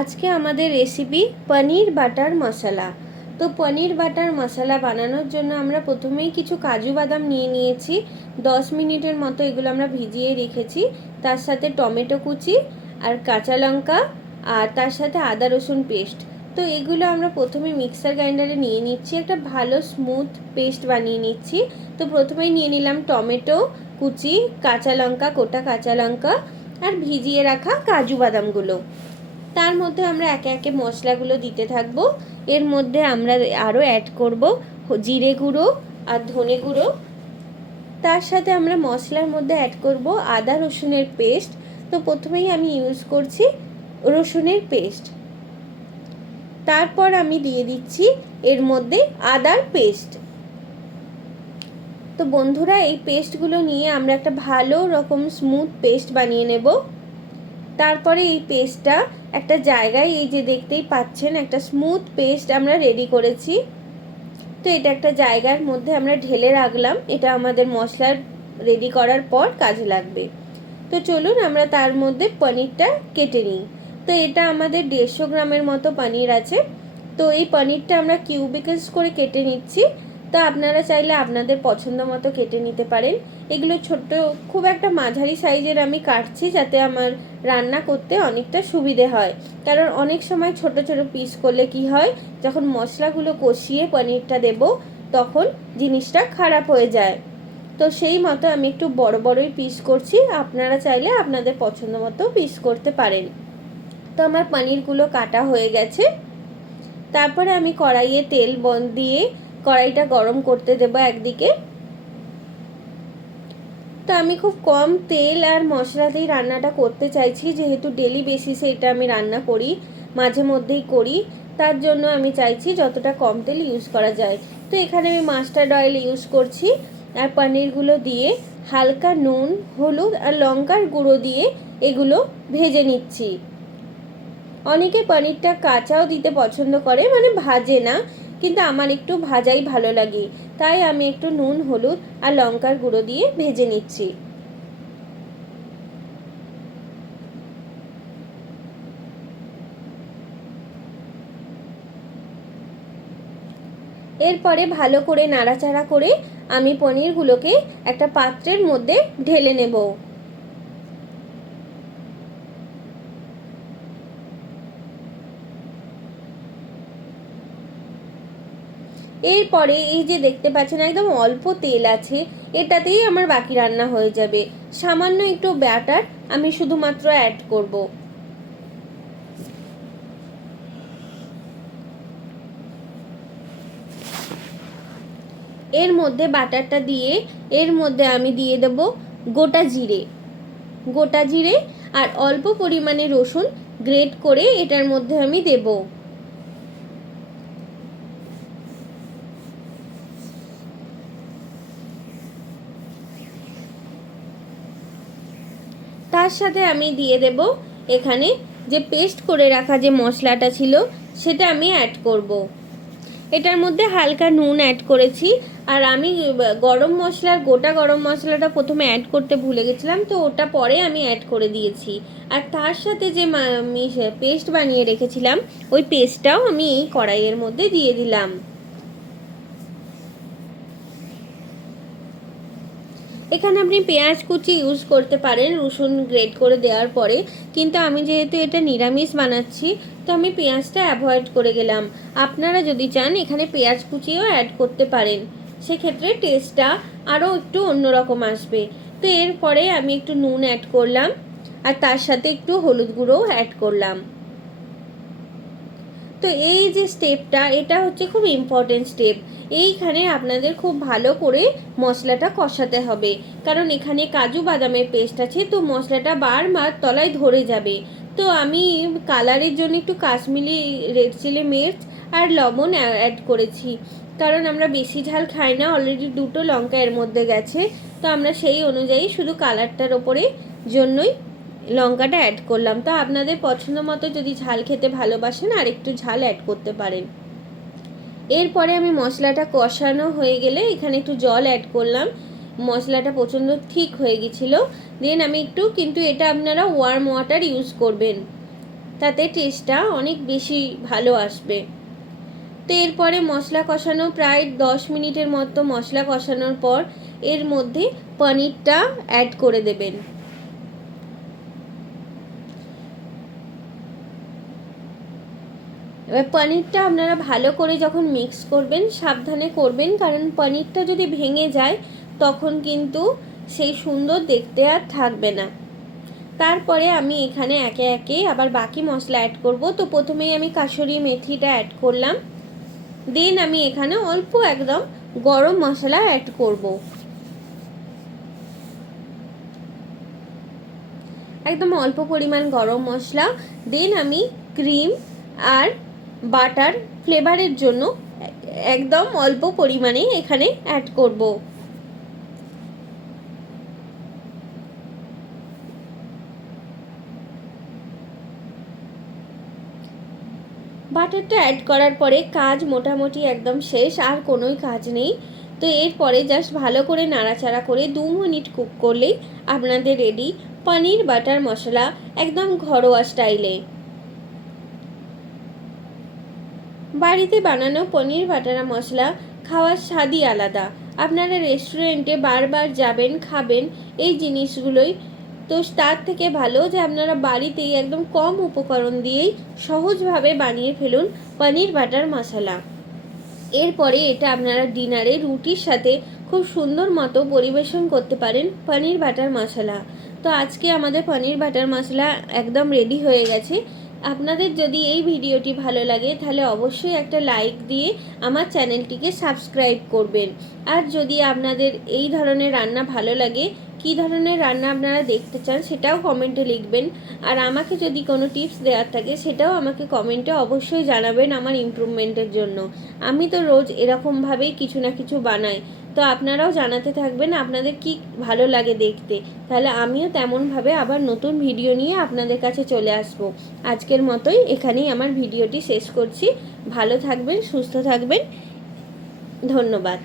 আজকে আমাদের রেসিপি পনির বাটার মশলা। তো পনির বাটার মশলা বানানোর জন্য আমরা প্রথমেই কিছু কাজু বাদাম নিয়ে নিয়েছি। 10 মিনিটের মতো এগুলো আমরা ভিজিয়ে রেখেছি। তার সাথে টমেটো কুচি আর কাঁচা লঙ্কা আর তার সাথে আদা রসুন পেস্ট। তো এগুলো আমরা প্রথমে মিক্সার গ্রাইন্ডারে নিয়ে নিচ্ছি, একটা ভালো স্মুথ পেস্ট বানিয়ে নিচ্ছি। তো প্রথমেই নিয়ে নিলাম টমেটো কুচি, কাঁচা লঙ্কা, গোটা কাঁচা লঙ্কা আর ভিজিয়ে রাখা কাজু বাদামগুলো। তার মধ্যে আমরা একে একে মশলাগুলো দিতে থাকবো। এর মধ্যে আমরা আরও অ্যাড করব জিরে গুঁড়ো আর ধনে গুঁড়ো। তার সাথে আমরা মশলার মধ্যে অ্যাড করব আদা রসুনের পেস্ট। তো প্রথমেই আমি ইউজ করছি রসুনের পেস্ট। তারপর আমি দিয়ে দিচ্ছি এর মধ্যে আদার পেস্ট। তো বন্ধুরা, এই পেস্টগুলো নিয়ে আমরা একটা ভালো রকম স্মুথ পেস্ট বানিয়ে নেব। তারপরে এই পেস্টটা একটা জায়গায়, এই যে দেখতেই পাচ্ছেন একটা স্মুথ পেস্ট আমরা রেডি করেছি। তো এটা একটা জায়গার মধ্যে আমরা ঢেলে রাখলাম, এটা আমাদের মশলার রেডি করার পর কাজে লাগবে। তো চলুন আমরা তার মধ্যে পনিরটা কেটে নিই। তো এটা আমাদের 150 গ্রামের মতো পনির আছে। তো এই পনিরটা আমরা কিউবিকস করে কেটে নিচ্ছি। তো আপনারা চাইলে আপনাদের পছন্দ মতো কেটে নিতে পারেন। এগুলো ছোট্ট, খুব একটা মাঝারি সাইজের আমি কাটছি যাতে আমার রান্না করতে অনেকটা সুবিধে হয়। কারণ অনেক সময় ছোট ছোট পিস করলে কি হয়, যখন মশলাগুলো কষিয়ে পনিরটা দেব তখন জিনিসটা খারাপ হয়ে যায়। তো সেই মতো আমি একটু বড় বড়ই পিস করছি, আপনারা চাইলে আপনাদের পছন্দ মতো পিস করতে পারেন। তো আমার পনিরগুলো কাটা হয়ে গেছে। তারপরে আমি কড়াইয়ে তেল দিয়ে কড়াইটা গরম করতে দেবো একদিকে। তো আমি খুব কম তেল আর মশলা দিয়ে রান্নাটা করতে চাইছি, যেহেতু ডেলি বেসিসে এটা আমি রান্না করি, মাঝে মধ্যেই করি। তার জন্য আমি চাইছি যতটা কম তেল ইউজ করা যায়। তো এখানে আমি মাস্টার্ড অয়েল ইউজ করছি আর পনিরগুলো দিয়ে হালকা নুন, হলুদ আর লঙ্কার গুঁড়ো দিয়ে এগুলো ভেজে নিচ্ছি। অনেকে পনিরটা কাঁচাও দিতে পছন্দ করে, মানে ভাজে না, কিন্তু আমার একটু ভাজাই ভালো লাগে, তাই আমি একটু নুন, হলুদ আর লঙ্কার গুঁড়ো দিয়ে ভেজে নিচ্ছি। এরপরে ভালো করে নাড়াচাড়া করে আমি পনিরগুলোকে একটা পাত্রের মধ্যে ঢেলে নেব। এরপরে এই যে দেখতে পাচ্ছেন একদম অল্প তেল আছে, এটাতেই আমার বাকি রান্না হয়ে যাবে। সামান্য একটু ব্যাটার আমি শুধুমাত্র অ্যাড করব। এর মধ্যে বাটারটা দিয়ে এর মধ্যে আমি দিয়ে দেব গোটা জিরে আর অল্প পরিমাণে রসুন গ্রেট করে এটার মধ্যে আমি দেব। তার সাথে আমি দিয়ে দেব এখানে যে পেস্ট করে রাখা যে মশলাটা ছিল সেটা আমি অ্যাড করব। এটার মধ্যে হালকা নুন অ্যাড করেছি। আর আমি গোটা গরম মশলাটা প্রথমে অ্যাড করতে ভুলে গেছিলাম, তো ওটা পরে আমি অ্যাড করে দিয়েছি। আর তার সাথে যে আমি পেস্ট বানিয়ে রেখেছিলাম ওই পেস্টটাও আমি এই কড়াইয়ের মধ্যে দিয়ে দিলাম। এখানে আপনি পেঁয়াজ কুচি ইউজ করতে পারেন রসুন গ্রেট করে দেওয়ার পরে, কিন্তু আমি যেহেতু এটা নিরামিষ বানাচ্ছি তো আমি পেঁয়াজটা অ্যাভয়েড করে গেলাম। আপনারা যদি চান এখানে পেঁয়াজ কুচিও অ্যাড করতে পারেন, সেক্ষেত্রে টেস্টটা আরও একটু অন্যরকম আসবে। তো এরপরে আমি একটু নুন অ্যাড করলাম আর তার সাথে একটু হলুদ গুঁড়োও অ্যাড করলাম। তো এই যে স্টেপটা, এটা হচ্ছে খুব ইম্পর্টেন্ট স্টেপ। এইখানে আপনাদের খুব ভালো করে মশলাটা কষাতে হবে, কারণ এখানে কাজু বাদামের পেস্ট আছে, তো মশলাটা বারবার তলায় ধরে যাবে। তো আমি কালারের জন্য একটু কাশ্মীরি রেড চিলি মির্চ আর লবণ অ্যাড করেছি, কারণ আমরা বেশি ঝাল খাই না, অলরেডি 2টো লঙ্কা এর মধ্যে গেছে। তো আমরা সেই অনুযায়ী শুধু কালারটার ওপরে জন্যই লঙ্কাটা অ্যাড করলাম। তো আপনাদের পছন্দ মতো যদি ঝাল খেতে ভালোবাসেন আর একটু ঝাল অ্যাড করতে পারেন। এরপরে আমি মশলাটা কষানো হয়ে গেলে এখানে একটু জল অ্যাড করলাম। মশলাটা প্রচণ্ড ঠিক হয়ে গেছিলো। দেন আমি একটু, কিন্তু এটা আপনারা ওয়ার্ম ওয়াটার ইউজ করবেন। তাতে টেস্টটা অনেক বেশি ভালো আসবে। তো এরপরে মশলা কষানো প্রায় 10 মিনিটের মতো মশলা কষানোর পর এর মধ্যে পনিরটা অ্যাড করে দেবেন। এবার পনিরটা আপনারা ভালো করে যখন মিক্স করবেন সাবধানে করবেন, কারণ পনিরটা যদি ভেঙে যায় তখন কিন্তু সেই সুন্দর দেখতে আর থাকবে না। তারপরে আমি এখানে একে একে আবার বাকি মশলা অ্যাড করব। তো প্রথমেই আমি কাসুরি মেথিটা অ্যাড করলাম, দেন আমি এখানে অল্প একদম গরম মশলা অ্যাড করব, একদম অল্প পরিমাণ গরম মশলা। দেন আমি ক্রিম আর বাটার ফ্লেভারের জন্য একদম অল্প পরিমাণে এখানে অ্যাড করব। বাটারটা অ্যাড করার পরে কাজ মোটামুটি একদম শেষ, আর কোনোই কাজ নেই। তো এরপরে জাস্ট ভালো করে নাড়াচাড়া করে 2 মিনিট কুক করলেই আপনাদের রেডি পনির বাটার মশলা, একদম ঘরোয়া স্টাইলে। বাড়িতে বানানো পনির বাটার মশলা খাওয়ার স্বাদই আলাদা। আপনারা রেস্টুরেন্টে বারবার যাবেন, খাবেন এই জিনিসগুলোই, তো তার থেকে ভালো যে আপনারা বাড়িতেই একদম কম উপকরণ দিয়েই সহজভাবে বানিয়ে ফেলুন পনির বাটার মশলা। এরপরে এটা আপনারা ডিনারে রুটির সাথে খুব সুন্দর মতো পরিবেশন করতে পারেন পনির বাটার মশলা। তো আজকে আমাদের পনির বাটার মশলা একদম রেডি হয়ে গেছে। আপনাদের যদি এই ভিডিওটি ভালো লাগে তাহলে অবশ্যই একটা লাইক দিয়ে আমার চ্যানেলটিকে সাবস্ক্রাইব করবেন। আর যদি আপনাদের এই ধরনের রান্না ভালো লাগে, কী ধরনের রান্না আপনারা দেখতে চান সেটাও কমেন্টে লিখবেন। আর আমাকে যদি কোনো টিপস দেওয়ার থাকে সেটাও আমাকে কমেন্টে অবশ্যই জানাবেন আমার ইমপ্রুভমেন্টের জন্য। আমি তো রোজ এরকমভাবেই কিছু না কিছু বানাই, তো আপনারাও জানাতে থাকবেন আপনাদের কি ভালো লাগে দেখতে, তাহলে আমিও তেমনভাবে আবার নতুন ভিডিও নিয়ে আপনাদের কাছে চলে আসব। আজকের মতোই এখানেই আমার ভিডিওটি শেষ করছি। ভালো থাকবেন, সুস্থ থাকবেন, ধন্যবাদ।